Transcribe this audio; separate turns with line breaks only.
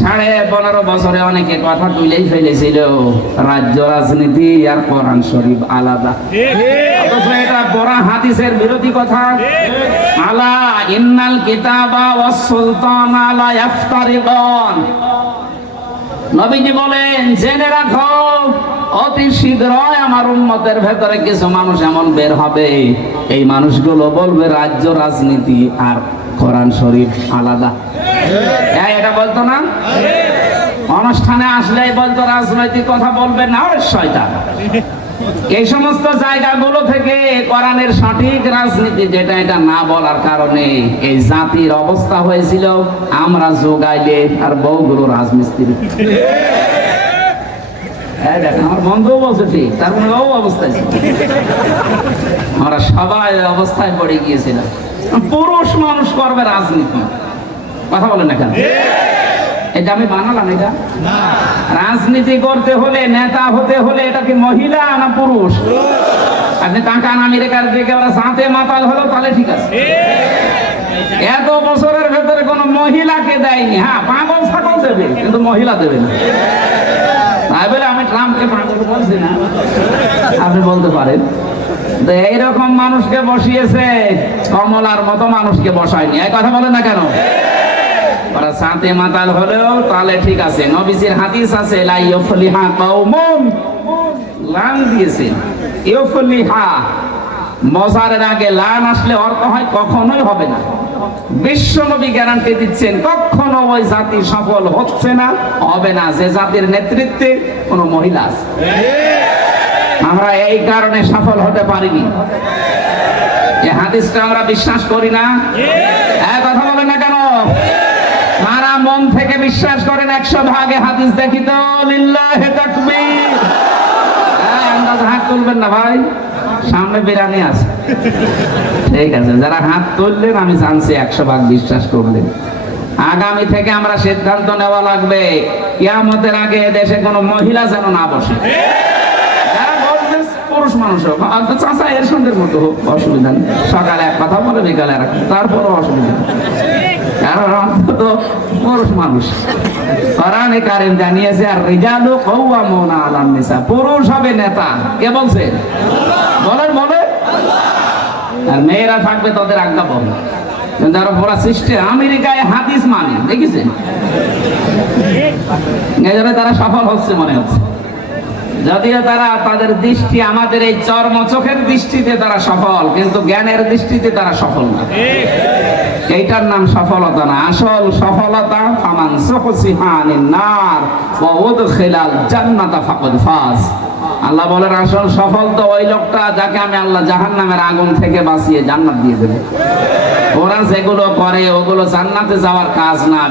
সাড়ে পনেরো বছরে অনেকে কথা তুলেই ফেলেছিল, রাজ্য রাজনীতি আর কোরআন শরীফ আলাদা। এটা পড়া হাদিসের বিরোধী কথা। আলা ইন্নাল কিতাবা ওয়াস সুলতান আলা ইফতারিদান নবীজি বলেন, জেনে রাখো, অতি শীঘ্রই আমার উন্মতের ভেতরে কিছু মানুষ এমন বের হবে। এই মানুষগুলো বলবে, রাজ্য রাজনীতি আর কোরআন শরীফ আলাদা। এটা বলতো না? অনুষ্ঠানে আসলেই বলতো, রাজনৈতিক কথা বলবে না শয়তান। এই সমস্ত জায়গাগুলো থেকে কোরআনের সঠিক রাজনীতি যেটা, এটা না বলার কারণে এই জাতির অবস্থা হয়েছিল, আমরা যোগাইলে আর বউগুলো রাজমিস্ত্রি। হ্যাঁ আমার বন্ধুও বলছে ঠিক, তার মানে অবস্থায় ছিল। আমরা সবাই অবস্থায় পড়ে গিয়েছিলাম। পুরুষ মানুষ করবে রাজনীতি। কথা বলেন না কেন? এটা আমি বানালাম, এটা? রাজনীতি করতে হলে, নেতা হতে হলে এটা কি মহিলা না পুরুষ? আপনি তাকান আমেরিকার দিকে ওরা সাঁতে মাতাল হলো? তাহলে ঠিক আছে। এত বছরের ভেতরে কোন মহিলাকে দেয়নি। হ্যাঁ পাগল ছাগল দেবে, কিন্তু মহিলা দেবে না। তাই বলে আমি ট্রাম্পকে পাগল বলছি না। আপনি বলতে পারেন। তো এইরকম মানুষকে বসিয়েছে, কমলার মতো মানুষকে বসায়নি। এই কথা বলেন না কেন? ওরা মাতাল হলেও তাহলে ঠিক আছে। নবীজির হাদিস আছে দিয়েছে। মজারের আগে লান আসলে অর্থ হয় কখনোই হবে না। বিশ্ব নবী গ্যারান্টি দিচ্ছেন, কখনো ওই জাতি সফল হচ্ছে না, হবে না। যে জাতির নেতৃত্বে কোনো মহিলা আছে। আমরা এই কারণে সফল হতে পারিনি। এই হাদিসটা আমরা বিশ্বাস করি না। কথা বলেন না মন থেকে বিশ্বাস করেন একশো ভাগে হাদিস দেখি তো লিল্লাহে তাকবীর। হ্যাঁ, আন্দাজ হাত তুলবেন না ভাই সামনে বিরানি আছে। ঠিক আছে যারা হাত তুললেন আমি জানছি একশো ভাগ বিশ্বাস করলেন। আগামী থেকে আমরা সিদ্ধান্ত নেওয়া লাগবে কিয়ামতের আগে দেশে কোনো মহিলা যেন না বসে। সকালে এক কথা বলে বিকালে আর তারপরও অসুবিধা কারণ অন্তত পুরুষ মানুষ। কোরআনে কারিম জানিয়েছে, আর রিজালু কওয়ামুনা আলান নিসা। পুরুষ হবে নেতা। কে বলছে? বলেন বলেন। আর মেয়েরা থাকবে তাদের আজ্ঞা কিন্তু আরও বড় সৃষ্টি আমেরিকায় হাদিস মানে দেখেছেন? এই জন্য তারা সফল হচ্ছে মনে হচ্ছে। যদিও তারা তাদের দৃষ্টি, আমাদের এই চর্ম চোখের দৃষ্টিতে তারা সফল, কিন্তু জ্ঞানের দৃষ্টিতে তারা সফল না। এইটার নাম সফলতা না। আসল সফলতা, ফামান সুহসিহানিন নার, ওয়া উদখিলাল জান্নাতা ফাকাদ ফাজ। আল্লাহ বলেন, আসল সফল তো ওই লোকটা যাকে আমি আল্লাহ জাহান্নামের আগুন থেকে বাঁচিয়ে জান্নাত দিয়ে দেবে। ওরা যেগুলো করে, ওগুলো জান্নাতে যাওয়ার কাজ না।